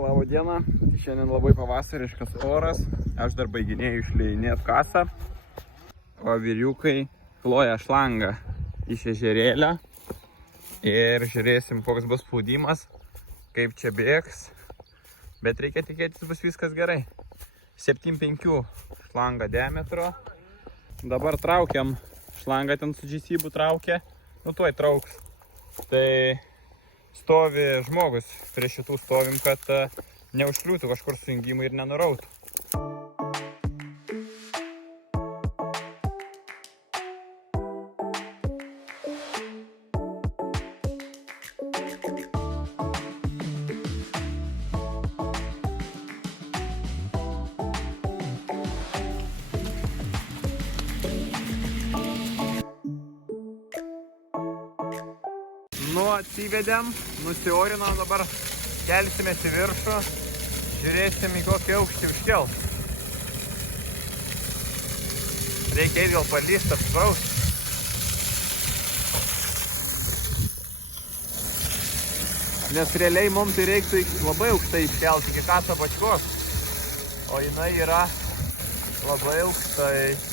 Labą dieną, šiandien labai pavasariškas oras, aš dar baiginėjau išleidinėti kasą, o vyriukai kloja šlangą iš ežerėlio ir žiūrėsim, koks bus spaudimas, kaip čia bėgs, bet reikia tikėtis, bus viskas gerai. 7,5 šlangą diametro, dabar traukiam, šlangą ten su GC-bu traukia, nu tuoj trauks, tai stovi žmogus, prie šitų stovim, kad neužkliūtų kažkur sujungimai ir nenurautų. Nu, atsivedėm, nusiorinom, dabar kelsimės į viršų, žiūrėsim į kokį aukštį užkelt. Reikia gal palyst, apspraust. Nes realiai mums tai reiktų labai aukštai iškelti iki kaso pačkos, o jinai yra labai aukštai.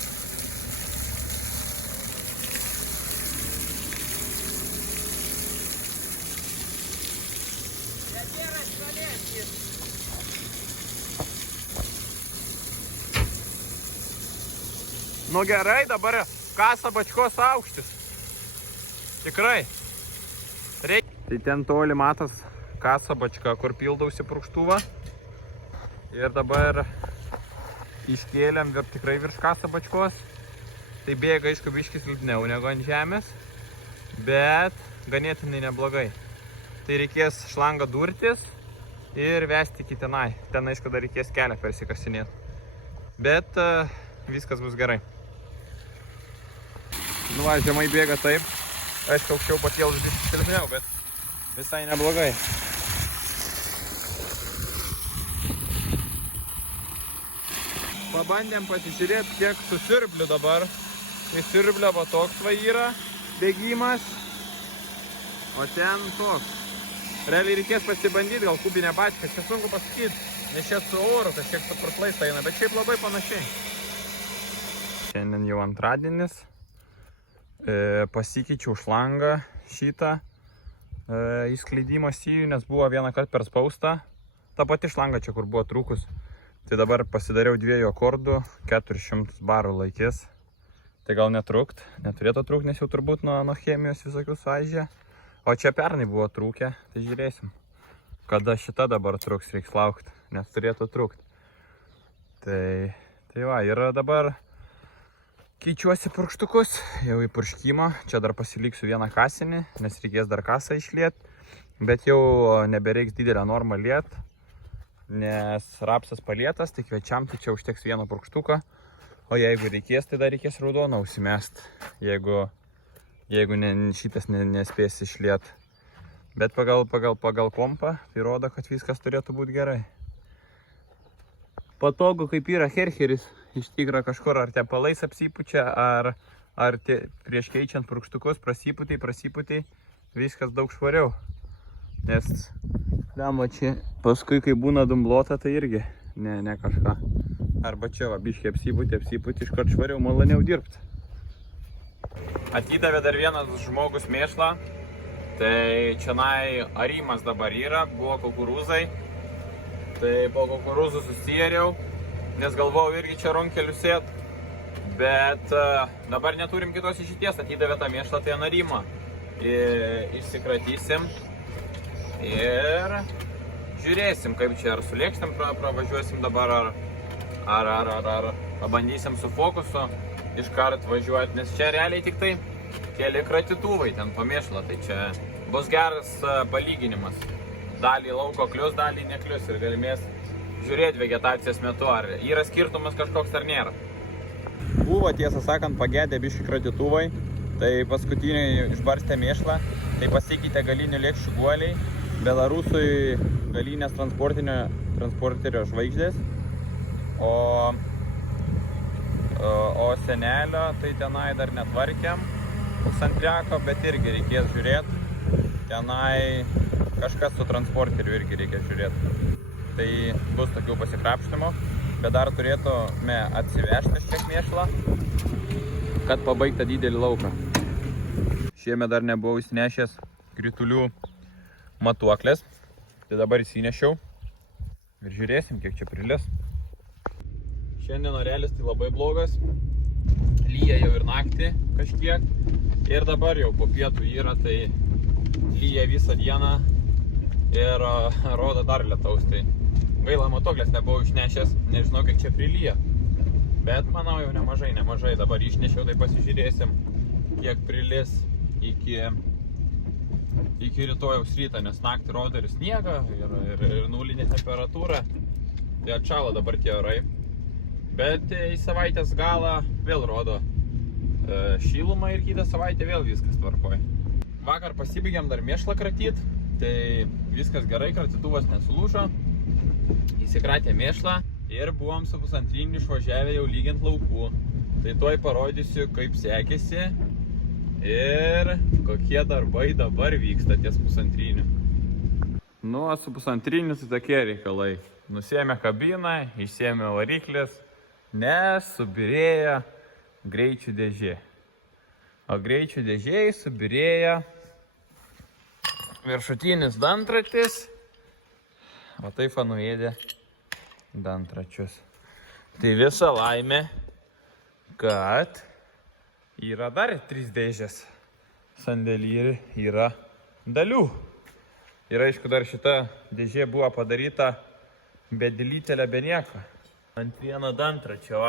Nu gerai, dabar kasa bačkos aukštis. Tikrai. Tai ten toli matas kasa bačka, kur pildausi purkštuvą. Ir dabar iškėlėm tikrai virš kasa bačkos. Tai bėga aišku biškis liūdniau negu ant žemės, bet ganėtinai neblogai. Tai reikės šlangą durtis ir vesti iki tenai. Ten aišku dar reikės kelią persikasinėti. Bet viskas bus gerai. Nu va, žemai bėga taip. Aišku, aukščiau pakėlus biškis silpniau, bet visai neblogai. Pabandėm pasižiūrėti, kiek su siurbliu dabar. Tai siurblio va toks va yra bėgimas, o ten toks. Realiai reikės pasibandyti, gal kubinę bačką, čia sunku pasakyti, nes čia su oru kažkiek papraslais eina, bet šiaip labai panašiai. Šiandien jau antradienis, pasikeičiau šlangą šitą įskleidimo syvį, nes buvo vieną kartą perspaustą. Ta pati šlanga čia, kur buvo trūkus. Tai dabar pasidariau 2 akordų, 400 barų laikės. Tai gal netrukt, neturėtų trūkt, nes jau turbūt nuo chemijos visokių saižė. O čia pernai buvo trūkę, tai žiūrėsim. Kada šita dabar trūks, reiks laukti, nes turėtų trūkt. Tai va, ir dabar keičiuosi purkštukus, jau į purškimą. Čia dar pasiliksiu vieną kasinį, nes reikės dar kasą išliet. Bet jau nebereiks didelę normą liet, nes rapsas palietas, tai kviečiam, tai čia užteks vieno purkštuką. O jeigu reikės, tai dar reikės raudoną užsimest, jeigu šitas nespės išliet. Bet pagal kompą, tai rodo, kad viskas turėtų būti gerai. Patogu, kaip yra hercheris, iš tikro kažkur ar tepalais apsipučia, ar prieš keičiant purkštukus prasipūtai, viskas daug švariau. Nes, čia paskui, kai būna dumblota, tai irgi ne kažką. Arba čia va, biškiai apsipūti, iškart švariau, maloniau dirbti. Atidavė dar vienas žmogus mėšlą, tai čionai arimas dabar yra, buvo kukurūzai. Tai po kukurūzų susieriau, nes galvojau irgi čia runkelių sėt. Bet dabar neturim kitos išeities, atidavė tą mėšlą, tai narimą. Išsikratysim ir žiūrėsim, kaip čia ar su lėkštėm pravažiuosim dabar, ar pabandysim su fokusu iškart važiuoti, nes čia realiai tik tai keli kratytuvai ten pamėšla, tai čia bus geras palyginimas. Dalį lauko klius, dalį neklius ir galimės žiūrėti vegetacijos metu, ar yra skirtumas kažkoks ar nėra. Buvo, tiesą sakant, pagedę biški kratytuvai, tai paskutiniai išbarstė mėšlą, tai pasikeitė galinių lėkščių guoliai, Belarusui galinės transporterio žvaigždės, o senelio tai tenai dar netvarkėm, pusantriako, bet irgi reikės žiūrėti, tenai kažkas su transporteriu irgi reikia žiūrėti. tai bus tokių pasikrapštymų, bet dar turėtume atsivežti šiek mėšlą, kad pabaigti didelį lauką. Šiemet dar nebuvau įsinešęs kritulių matuoklės, tai dabar įsinešiau ir žiūrėsim, kiek čia prilis. Šiandien orelis tai labai blogas, lyja jau ir naktį kažkiek ir dabar jau po pietų yra, tai lyja visą dieną ir rodo dar lietaus. Tai gaila, matuoklės nebuvau išnešęs, nežinau, kiek čia prilyja, bet manau jau nemažai. Dabar išnešiau, tai pasižiūrėsim, kiek prilis iki rytojaus ryto, nes naktį rodo ir sniegą, ir nulinė temperatūra, tai atšalo dabar tie orai. Bet į savaitės galą vėl rodo šilumą ir kitą savaitę vėl viskas tvarkoj. Vakar pasibaigėm dar mėšlą kratyt, tai viskas gerai, kratytuvas nesulūžo, įsikratė mėšlą ir buvom su pusantriniu išvažiavę jau lygint laukų. Tai tuoj parodysiu, kaip sekėsi ir kokie darbai dabar vyksta ties pusantriniu. Nu, su pusantriniu tai tokie reikalai. Nusiėmė kabiną, išsiėmė variklis, nes subirėja greičių dėžė. O greičių dėžėjai subirėja viršutinis dantratis, o taip nuėdė dantračius. Tai visa laimė, kad yra dar 3 dėžės sandėly ir yra dalių. Ir aišku, dar šita dėžė buvo padaryta be dilytelė, be nieko. Ant vieno dantračio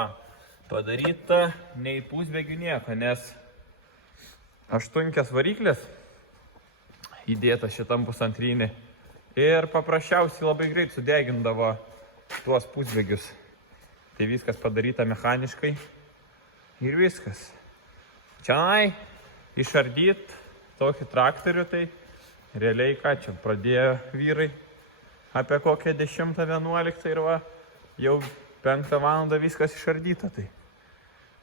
padaryta nei pusbėgių nieko, nes 8 variklis įdėta šitam pusantrinį ir paprasčiausiai labai greit sudegindavo tuos pusbėgius. Tai viskas padaryta mechaniškai ir viskas. Čianai išardyt tokį traktorių, tai realiai ką čia pradėjo vyrai apie kokią 10-11 ir jau 5 valandą viskas išardyta. Tai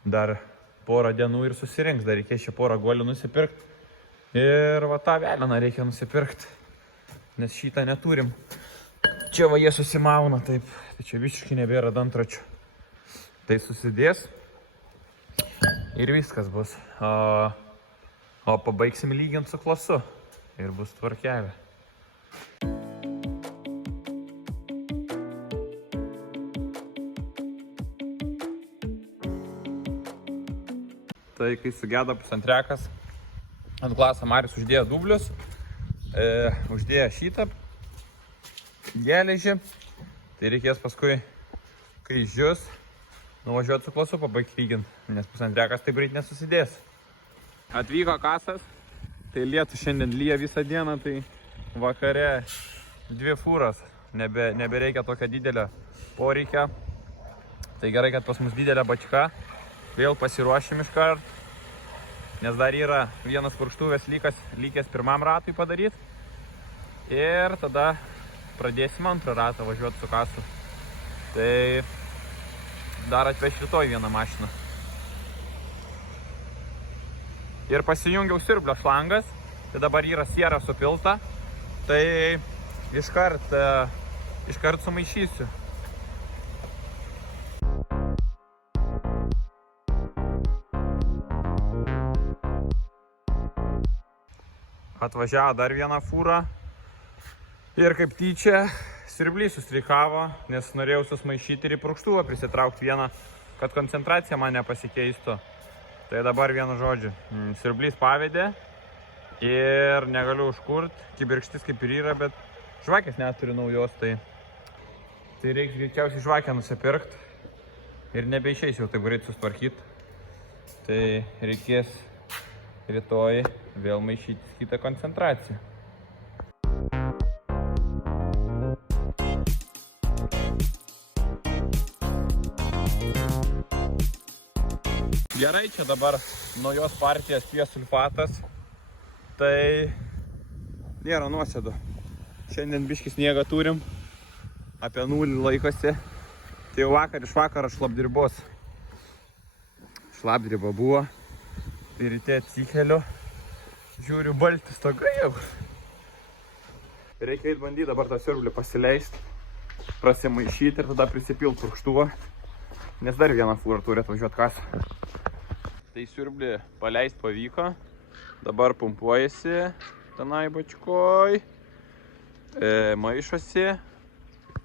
dar porą dienų ir susirinks, dar reikės čia porą guolių nusipirkti. Ir tą veliną reikia nusipirkti, nes šitą neturim. Čia jie susimauna taip, tai čia visiškai nebėra dantračių. Tai susidės ir viskas bus. O pabaigsim lyginti su klasu ir bus tvarkelė. Tai kai sugedo pusantrekas, ant klasą Marius uždėjo dublius, uždėjo šitą geležį, tai reikės paskui kryžius nuvažiuoti su klasu, pabaigti lygint, nes pusantrekas taip greit nesusidės. Atvyko kasas, tai lietų šiandien lyja visą dieną, tai vakare 2 fūras, nebereikia tokio didelio poreikio. Tai gerai, kad pas mus didelė bačka, vėl pasiruošim iškart. Nes dar yra vienas purkštuvės lykęs pirmam ratui padaryti. Ir tada pradėsim antrą ratą važiuoti su kasu. Tai dar atveš rytoj vieną mašiną. Ir pasijungiau siurblio šlangas. Tai dabar yra siera supilta. Tai iškart sumaišysiu. Atvažiavo dar vieną fūrą ir kaip tyčia siurblys sustrikavo, nes norėjau susmaišyti ir į purkštuvą prisitraukti vieną, kad koncentracija man nepasikeistų. Tai dabar vienu žodžiu, siurblys pavedė ir negaliu užkurt, kibirkštis kaip ir yra, bet žvakės neturi naujos, tai reiks greičiausiai žvakę nusipirkti ir nebeišeis jau taip greit sustvarkyti. Tai reikės rytoj vėl maišytis kitą koncentraciją. Gerai, čia dabar naujos partijos tiesulfatas, tai nėra nuosėdų. Šiandien biškį sniegą turim, apie 0 laikosi. Tai jau iš vakaro šlapdirbos. Šlapdirba buvo. Ir ryte atsikeliu, žiūriu, baltis stogai jau. Reikia eit bandyti dabar tą siurblį pasileisti. prasimaišyti ir tada prisipilti purkštuvą, nes dar vieną fūrą turi atvažiuoti kas. Tai siurblį paleist pavyko, dabar pumpuojasi tenai bačkoj, maišosi,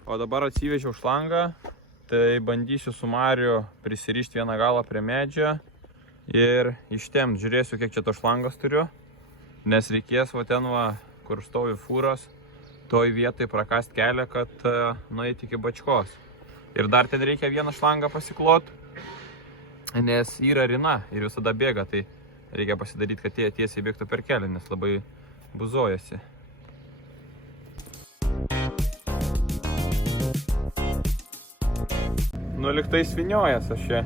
o dabar atsivežiau šlangą, tai bandysiu su Mariu prisirišti vieną galą prie medžio ir ištemti. Žiūrėsiu, kiek čia to šlangos turiu, nes reikės va ten, va, kur stovi fūros, toj vietoj prakast kelią, kad nueiti iki bačkos. Ir dar ten reikia vieną šlangą pasiklot, nes yra rina ir visada bėga, tai reikia pasidaryti, kad jie tiesiai bėgtų per kelią, nes labai buzojasi. Nu, liktai sviniojas, aš čia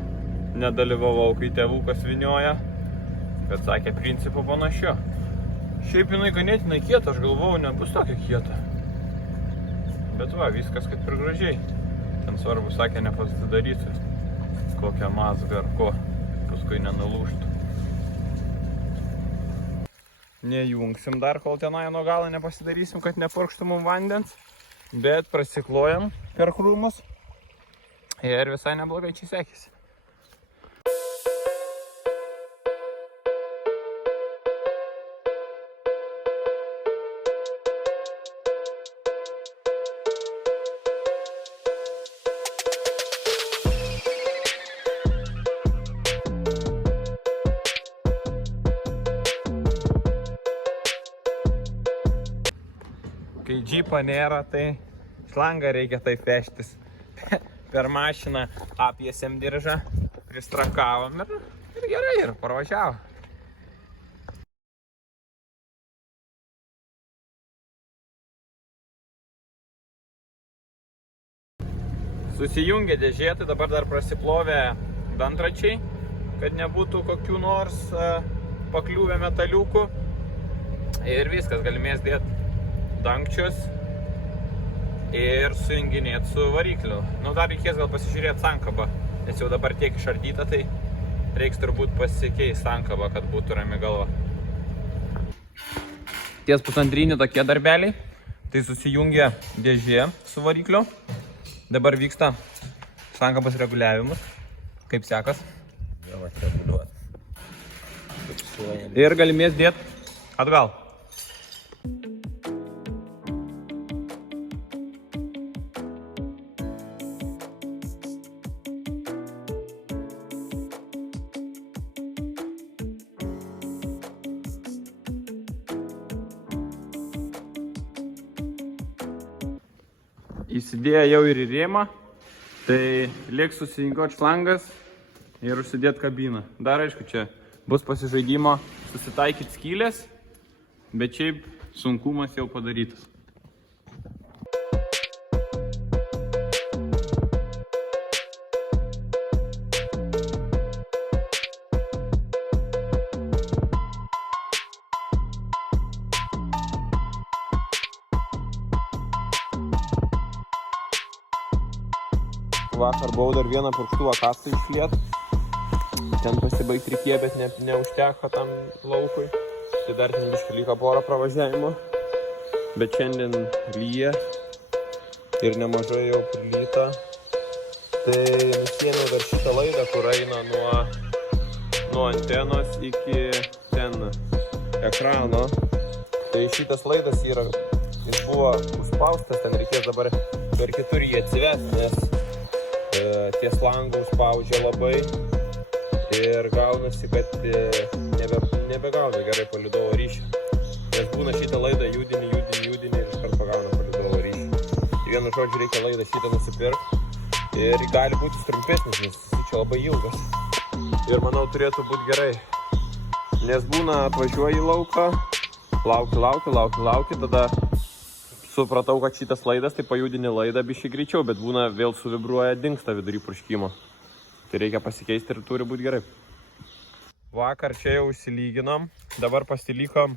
nedalyvavau, kai tėvukas svinioja, bet sakė, principų panašiu. Šiaip jinai ganėtinai kieta, aš galvojau, nebus tokia kieta. Bet va, viskas kaip ir gražiai. Ten svarbu, sakė, nepasidarysiu kokią mazgą ar ko, paskui nenulūžtų. Nejungsim dar, kol tenai nuo galo nepasidarysim, kad nepurkštų mum vandens, bet prasiklojam per krūmus ir visai neblogai čia sekėsi. Kai džipą nėra, tai šlangą reikia taip vežtis. Per mašiną apiesėm diržą, pristrakavom ir gerai, ir parvažiavo. Susijungė dėžė, tai dabar dar prasiplovė dantračiai, kad nebūtų kokių nors pakliūvę metaliukų. Ir viskas, galimės dėti dangčius ir sujunginėti su varikliu. Nu, dar reikės gal pasižiūrėti sankabą, nes jau dabar tiek išardyta, tai reiks turbūt pasikeisti sankabą, kad būtų rami galva. Ties pusantrinį tokie darbeliai, tai susijungia dėžė su varikliu. Dabar vyksta sankabos reguliavimus. Kaip sekas? Ir galimės dėti atgal. Įsidėję jau ir į rėmą, tai lieks susijungiuoti šlangas ir užsidėti kabiną. Dar aišku, čia bus pasižaidimo susitaikyti skylės, bet šiaip sunkumas jau padarytas. Vakar buvau dar vieną purkštuvą kastą išliet. Ten pasibaigti reikėjo, bet neužteko tam laukui. Tai dar ten biškį liko porą pravažiavimo. Bet šiandien lyja ir nemažai jau prilyta. Tai nusiėmiau dar šitą laidą, kur eina nuo antenos iki ten ekrano. Tai šitas laidas yra, jis buvo užspaustas, ten reikės dabar per kitur jį atsivesti, nes ties langų spaudžia labai ir gaunasi, kad nebegauna gerai palydovo ryšio. Nes būna šitą laidą judini ir iškart pagauna palydovo ryšį. Vienu žodžiu reikia laidą šitą nusipirkti ir gali būti trumpesnis, nes jis čia labai ilgas. Ir manau turėtų būti gerai. Nes būna atvažiuoji į lauką, lauki, tada supratau, kad šitas laidas, tai pajudini laidą biškai greičiau, bet būna vėl suvibruoja, dingsta vidury purškimo. Tai reikia pasikeisti ir turi būti gerai. Vakar čia jau užsilyginom, dabar pasilykom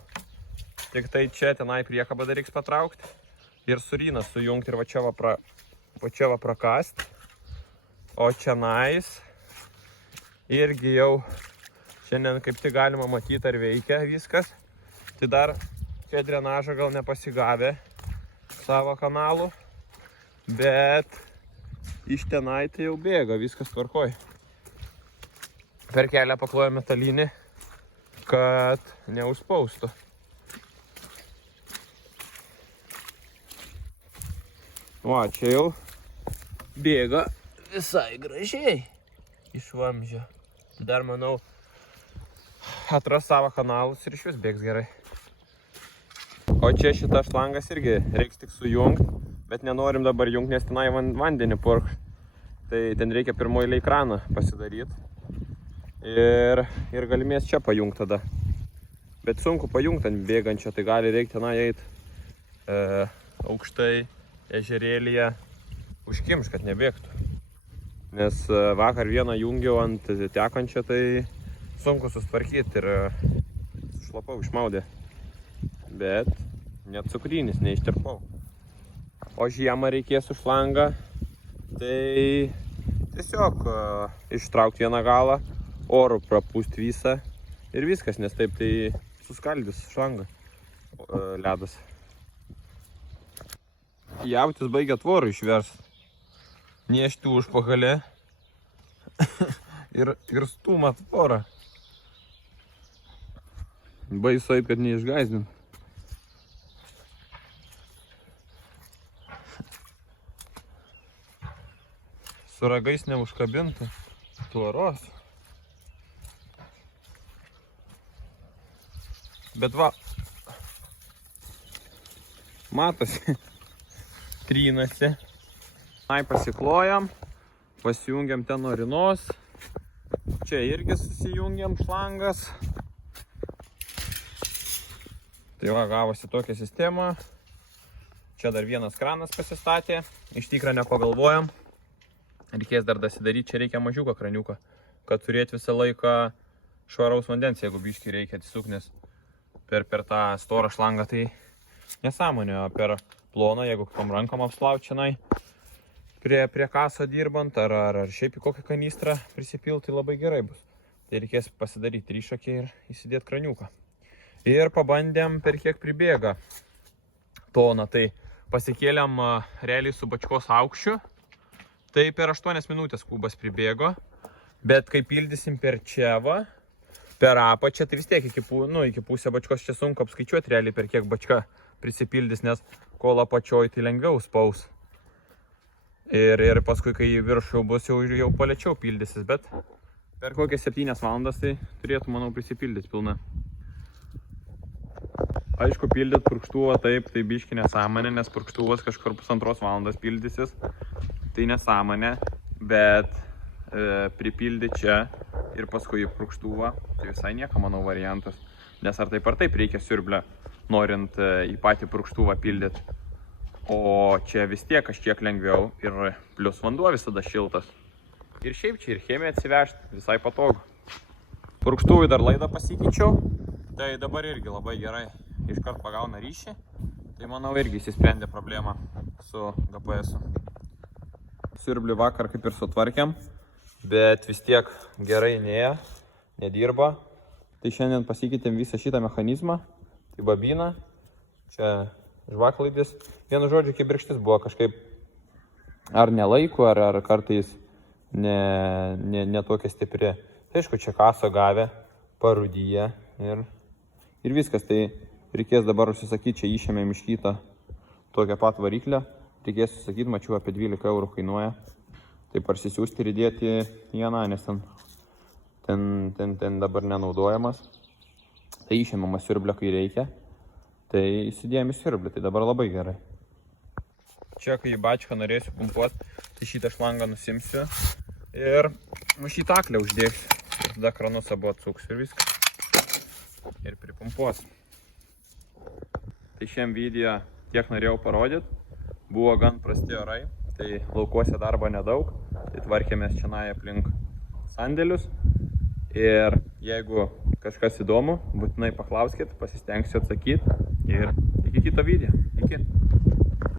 tik tai čia, tenai priekabą dar reiks patraukti ir suryną sujungti ir va čia va prakast. O čia nais irgi jau šiandien kaip tik galima matyti, ar veikia viskas. Tai dar čia drenažą gal nepasigavę savo kanalų, bet iš tenai tai jau bėga, viskas tvarkoj. Per kelią paklojame metalinį, kad neužspaustų. Va, čia jau bėga visai gražiai iš vamzdžio. Dar, manau, atras savo kanalus ir iš vis bėgs gerai. O čia šitas šlangas irgi reiks tik sujungt, bet nenorim dabar jungt, nes tenai vandenį purkš. Tai ten reikia pirmoji eilėj kraną pasidaryti. Ir galimės čia pajungt tada. Bet sunku pajungt ant bėgančio, tai gali reikia tenai eit aukštai ežerėlyje užkimš, kad nebėgtų. Nes vakar vieną jungiau ant tekančio, tai sunku susitvarkyti ir šlapau, išmaudė. Bet net cukrinis neištirpau. O žiemą reikės už šlangą, tai tiesiog ištraukti vieną galą, oru prapūst visą ir viskas, nes taip tai suskaldys šlangą ledas. Jautis baigia tvorą išvers, niešti užpakalį ir stūma tvorą. Baisu eit, kad neišgaizdint. Su ragais neužkabintų tvoros. Bet va, matosi, trynasi. Pasiklojam, pasijungiam ten nuo rinos. Čia irgi susijungiam šlangas. Tai va, gavosi tokia sistema. Čia dar vienas kranas pasistatė. Iš tikrą nepagalvojam. Reikės dar dasidaryti, čia reikia mažiuką kraniuką, kad turėti visą laiką švaraus vandens, jeigu biškį reikia atsisuk, nes per tą storą šlangą tai nesąmonė, o per ploną, jeigu tom rankom apslaučianai prie kaso dirbant, ar šiaip į kokią kanistrą prisipilti, tai labai gerai bus. Tai reikės pasidaryti ryšakį ir įsidėti kraniuką. Ir pabandėm, per kiek pribėga toną, tai pasikėlėm realiai su bačkos aukščiu. Tai per 8 minutės kubas pribėgo, bet kai pildysim per čia va, per apačią, tai vis tiek iki pusę bačkos čia sunku apskaičiuoti realiai per kiek bačka prisipildys, nes kol apačioj tai lengviau spaus. Ir paskui, kai į viršų bus, jau palėčiau pildysis, bet per kokias 7 valandas tai turėtų, manau, prisipildyti pilna. Aišku, pildyti purkštuvą taip, tai biški nesąmonė, nes purkštuvas kažkur 1,5 valandas pildysis. Tai nesąmonė, bet pripildyti čia ir paskui į purkštuvą, tai visai nieko, manau, variantas. Nes ar taip reikia siurblę, norint į patį purkštuvą pildyti. O čia vis tiek kažkiek lengviau ir plius vanduo visada šiltas. Ir šiaip čia ir chemiją atsivežti, visai patogu. Purkštuvui dar laidą pasikeičiau, tai dabar irgi labai gerai iškart pagauna ryšį. Tai manau irgi įsisprendė problemą su GPS-u. Siurblį vakar kaip ir sutvarkėm, bet vis tiek gerai nedirba. Tai šiandien pasikeitėm visą šitą mechanizmą. Tai babina, čia žvaklaidis. Vienu žodžiu, kibirkštis buvo kažkaip ar nelaiku, ar kartais ne tokia stipri. Tai aišku, čia kaso gavę, parūdyje ir viskas. Tai reikės dabar užsisakyti, čia išėmėm iš kito tokią pat variklę. Reikės susakyti, mačiau, apie 12 eurų kainuoja. Tai parsisiųsti ir įdėti į aną, nes ten dabar nenaudojamas. Tai išėmama siurblė, kai reikia. Tai įsidėjom į siurblį, tai dabar labai gerai. Čia, kai į bačką norėsiu pumpuoti, tai šitą šlangą nusimsiu ir šitą aklę uždėsiu. Ir tada kranus abu atsuksiu ir viskas. Ir pripumpuosiu. Tai šiam video tiek norėjau parodyti. Buvo gan prasti orai, tai laukuose darbo nedaug, tai tvarkėmės čia aplink sandėlius. Ir jeigu kažkas įdomu, būtinai paklauskit, pasistengsiu atsakyti ir iki kito video. Iki.